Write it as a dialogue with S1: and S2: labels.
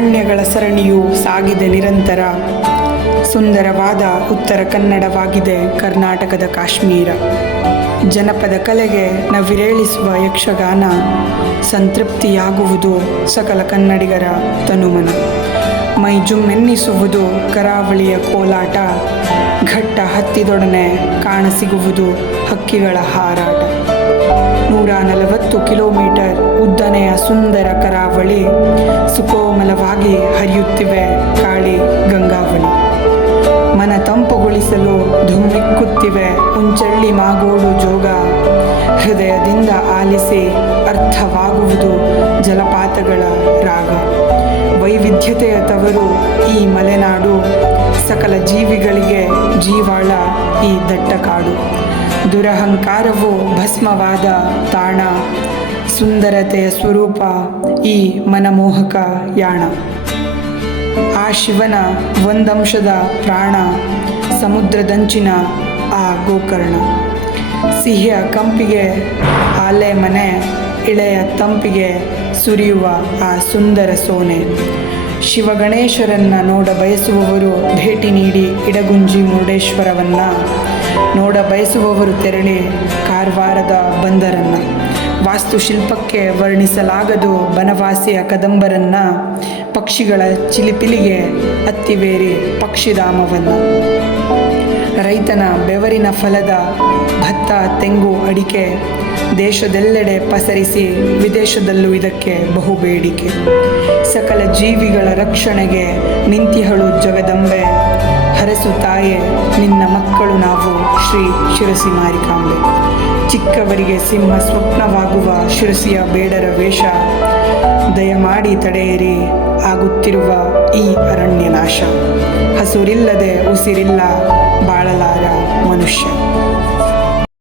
S1: ಅರಣ್ಯಗಳ ಸರಣಿಯು ಸಾಗಿದೆ ನಿರಂತರ. ಸುಂದರವಾದ ಉತ್ತರ ಕನ್ನಡವಾಗಿದೆ ಕರ್ನಾಟಕದ ಕಾಶ್ಮೀರ. ಜನಪದ ಕಲೆಗೆ ನವಿರೇಳಿಸುವ ಯಕ್ಷಗಾನ ಸಂತೃಪ್ತಿಯಾಗುವುದು ಸಕಲ ಕನ್ನಡಿಗರ ತನುಮನ. ಮೈಜುಮ್ಮೆನ್ನಿಸುವುದು ಕರಾವಳಿಯ ಕೋಲಾಟ. ಘಟ್ಟ ಹತ್ತಿದೊಡನೆ ಕಾಣಸಿಗುವುದು ಹಕ್ಕಿಗಳ ಹಾರಾಟ. ನೂರ ನಲವತ್ತು ಕಿಲೋಮೀಟರ್ ಉದ್ದನೆಯ ಸುಂದರ ಕರಾವಳಿ ಹರಿಯುತ್ತಿವೆ ಕಾಳಿ ಗಂಗಾವಳಿ. ಮನ ತಂಪುಗೊಳಿಸಲು ಧುಮ್ಮಿಕ್ಕುತ್ತಿವೆ ಉಂಚಳ್ಳಿ ಮಾಗೋಡು ಜೋಗ. ಹೃದಯದಿಂದ ಆಲಿಸಿ ಅರ್ಥವಾಗುವುದು ಜಲಪಾತಗಳ ರಾಗ. ವೈವಿಧ್ಯತೆಯ ತವರು ಈ ಮಲೆನಾಡು. ಸಕಲ ಜೀವಿಗಳಿಗೆ ಜೀವಾಳ ಈ ದಟ್ಟ ಕಾಡು. ದುರಹಂಕಾರವು ಭಸ್ಮವಾದ ತಾಣ. ಸುಂದರತೆಯ ಸ್ವರೂಪ ಈ ಮನಮೋಹಕ ಯಾಣ. ಆ ಶಿವನ ಒಂದಂಶದ ಪ್ರಾಣ, ಸಮುದ್ರದಂಚಿನ ಆ ಗೋಕರ್ಣ. ಸಿಹಿಯ ಕಂಪಿಗೆ, ಆಲೆ ಮನೆ, ಇಳೆಯ ತಂಪಿಗೆ ಸುರಿಯುವ ಆ ಸುಂದರ ಸೋನೆ. ಶಿವಗಣೇಶರನ್ನ ನೋಡ ಬಯಸುವವರು ಭೇಟಿ ನೀಡಿ ಇಡಗುಂಜಿ ಮುರುಡೇಶ್ವರವನ್ನು, ನೋಡ ಬಯಸುವವರು ತೆರಳಿ ಕಾರವಾರದ ಬಂದರನ್ನು. ವಾಸ್ತುಶಿಲ್ಪಕ್ಕೆ ವರ್ಣಿಸಲಾಗದು ಬನವಾಸಿಯ ಕದಂಬರನ್ನ ಪಕ್ಷಿಗಳ ಚಿಲಿಪಿಲಿಗೆ ಅತ್ತಿವೇರಿ ಪಕ್ಷಿಧಾಮವನ್ನು. ರೈತನ ಬೆವರಿನ ಫಲದ ಭತ್ತ, ತೆಂಗು, ಅಡಿಕೆ ದೇಶದೆಲ್ಲೆಡೆ ಪಸರಿಸಿ ವಿದೇಶದಲ್ಲೂ ಇದಕ್ಕೆ ಬಹು ಬೇಡಿಕೆ. ಸಕಲ ಜೀವಿಗಳ ರಕ್ಷಣೆಗೆ ನಿಂತಿಹಳು ಜಗದಂಬೆ. ಹರಸು ತಾಯೆ, ನಿನ್ನ ಮಕ್ಕಳು ನಾವು ಶ್ರೀ ಶಿರಸಿ ಮಾರಿಕಾಂಬೆ ಚಿಕ್ಕವರಿಗೆ ಸಿಂಹ ಸ್ವಪ್ನವಾಗುವ ಶಿರಸಿಯ ಬೇಡರ ವೇಷ. ದಯಮಾಡಿ ತಡೆಯಿರಿ ಆಗುತ್ತಿರುವ ಈ ಅರಣ್ಯ ನಾಶ ಹಸುರಿಲ್ಲದೆ ಉಸಿರಿಲ್ಲ ಬಾಳಲಾರ ಮನುಷ್ಯ.